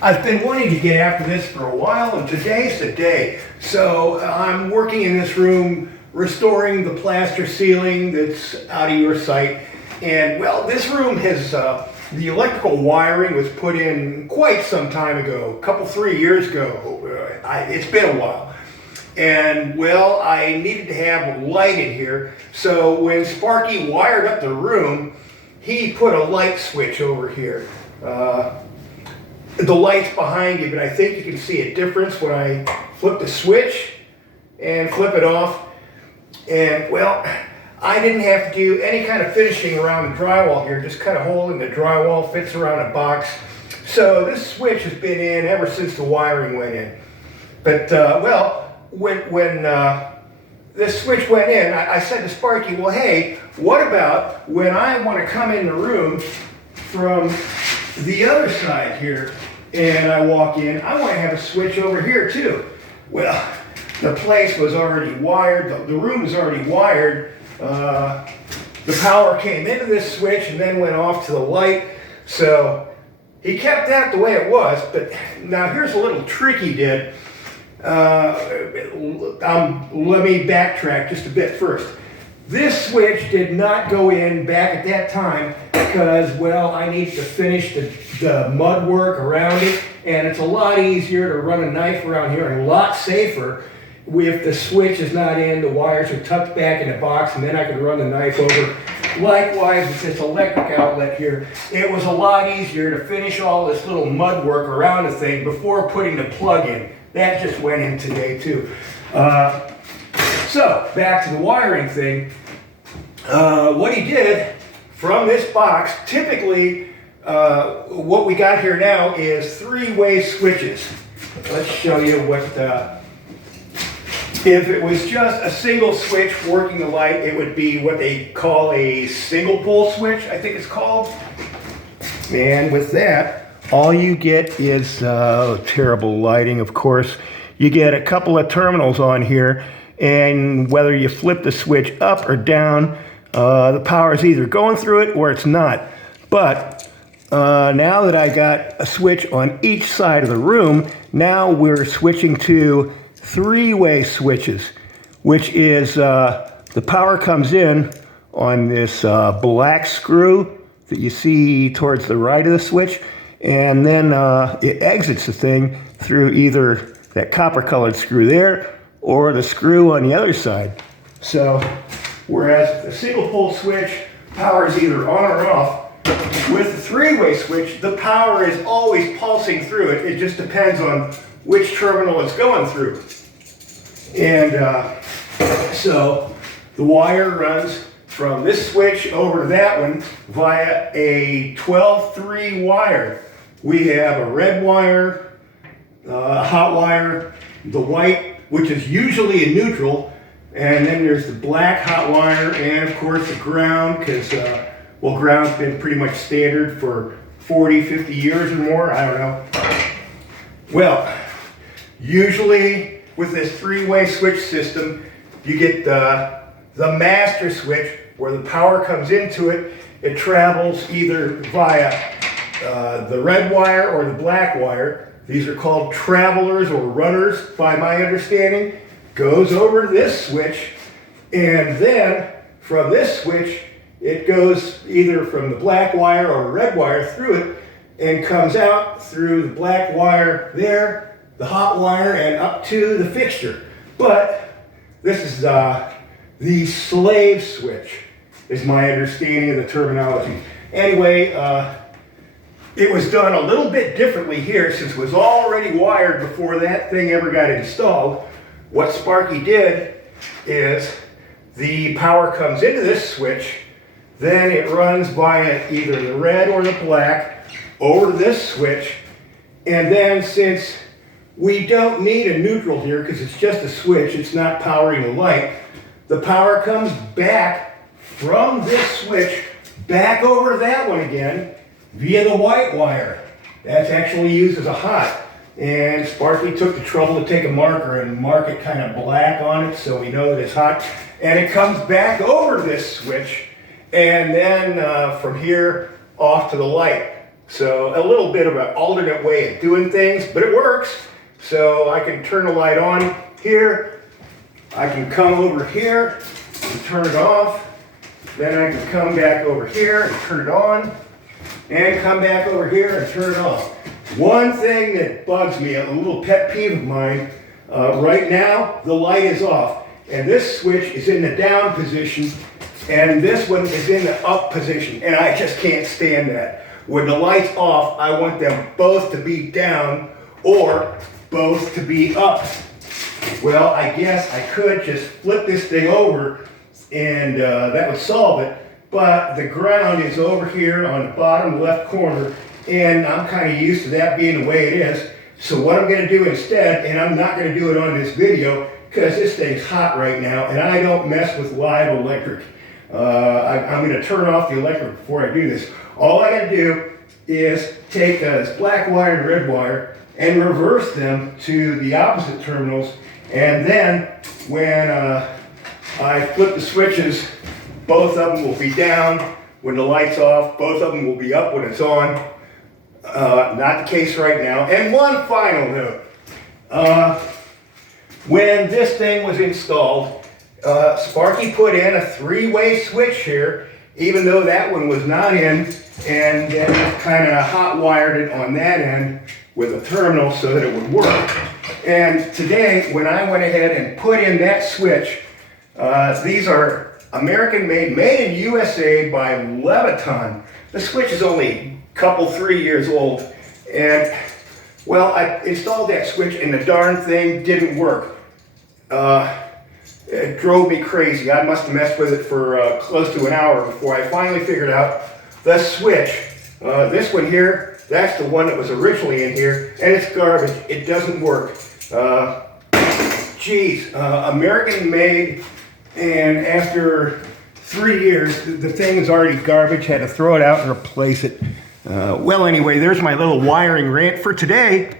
I've been wanting to get after this for a while, and today's the day. So I'm working in this room, restoring the plaster ceiling that's out of your sight. And well, this room has, the electrical wiring was put in quite some time ago, 3 years ago. It's been a while. And well, I needed to have light in here. So when Sparky wired up the room, he put a light switch over here. The light's behind you, but I think you can see a difference when I flip the switch and flip it off. And well, I didn't have to do any kind of finishing around the drywall here, just kind of holding the drywall, fits around a box. So this switch has been in ever since the wiring went in. But well, when this switch went in, I said to Sparky, well, hey, what about when I want to come in the room from the other side here and I walk in, I want to have a switch over here too. Well, the place was already wired, the room is already wired. The power came into this switch and then went off to the light. So he kept that the way it was, but now here's a little trick he did. Let me backtrack just a bit first. This switch did not go in back at that time because, well, I needed to finish the mud work around it, and it's a lot easier to run a knife around here and a lot safer if the switch is not in, the wires are tucked back in the box, and then I can run the knife over. Likewise, with this electric outlet here, it was a lot easier to finish all this little mud work around the thing before putting the plug in. That just went in today too. So, back to the wiring thing. What he did from this box, typically what we got here now is three-way switches. Let's show you what, if it was just a single switch working the light, it would be what they call a single pole switch, I think it's called. And with that, all you get is terrible lighting, of course. You get a couple of terminals on here, and whether you flip the switch up or down, the power is either going through it or it's not. But now that I got a switch on each side of the room, now we're switching to three-way switches, which is the power comes in on this black screw that you see towards the right of the switch, and then it exits the thing through either that copper-colored screw there or the screw on the other side. So, whereas the single-pole switch, power is either on or off, with the three-way switch, the power is always pulsing through it. It just depends on which terminal it's going through. And so the wire runs from this switch over to that one via a 12-3 wire. We have a red wire, a hot wire, the white, which is usually a neutral, and then there's the black hot wire, and of course the ground, because well, ground's been pretty much standard for 40, 50 years or more, I don't know. Well, usually with this three-way switch system, you get the master switch where the power comes into it. It travels either via the red wire or the black wire. These are called travelers or runners, by my understanding. Goes over to this switch, and then from this switch, it goes either from the black wire or red wire through it and comes out through the black wire there, the hot wire, and up to the fixture. But this is the slave switch, is my understanding of the terminology. Anyway, it was done a little bit differently here since it was already wired before that thing ever got installed. What Sparky did is the power comes into this switch, then it runs via either the red or the black over to this switch, and then since we don't need a neutral here because it's just a switch, it's not powering the light, the power comes back from this switch back over to that one again via the white wire. That's actually used as a hot. And Sparky took the trouble to take a marker and mark it kind of black on it so we know that it's hot. And it comes back over this switch, and then from here off to the light. So a little bit of an alternate way of doing things, but it works. So I can turn the light on here. I can come over here and turn it off. Then I can come back over here and turn it on. And come back over here and turn it off. One thing that bugs me, a little pet peeve of mine, right now the light is off. And this switch is in the down position, and this one is in the up position, and I just can't stand that. When the light's off, I want them both to be down or both to be up. Well, I guess I could just flip this thing over and that would solve it, but the ground is over here on the bottom left corner, and I'm kind of used to that being the way it is. So what I'm going to do instead, and I'm not going to do it on this video, because this thing's hot right now, and I don't mess with live electric. I'm going to turn off the electric before I do this. All I got to do is take this black wire and red wire and reverse them to the opposite terminals, and then when I flip the switches, both of them will be down when the light's off, both of them will be up when it's on. Not the case right now. And one final note. When this thing was installed, Sparky put in a three-way switch here, even though that one was not in, and then kind of hot wired it on that end with a terminal so that it would work. And today, when I went ahead and put in that switch, these are American-made, made in USA by Leviton. The switch is only a couple, 3 years old, and well, I installed that switch and the darn thing didn't work. It drove me crazy. I must have messed with it for close to an hour before I finally figured out the switch. This one here, that's the one that was originally in here, and it's garbage. It doesn't work. American made, and after 3 years, the thing is already garbage. Had to throw it out and replace it. Well, anyway, there's my little wiring rant for today.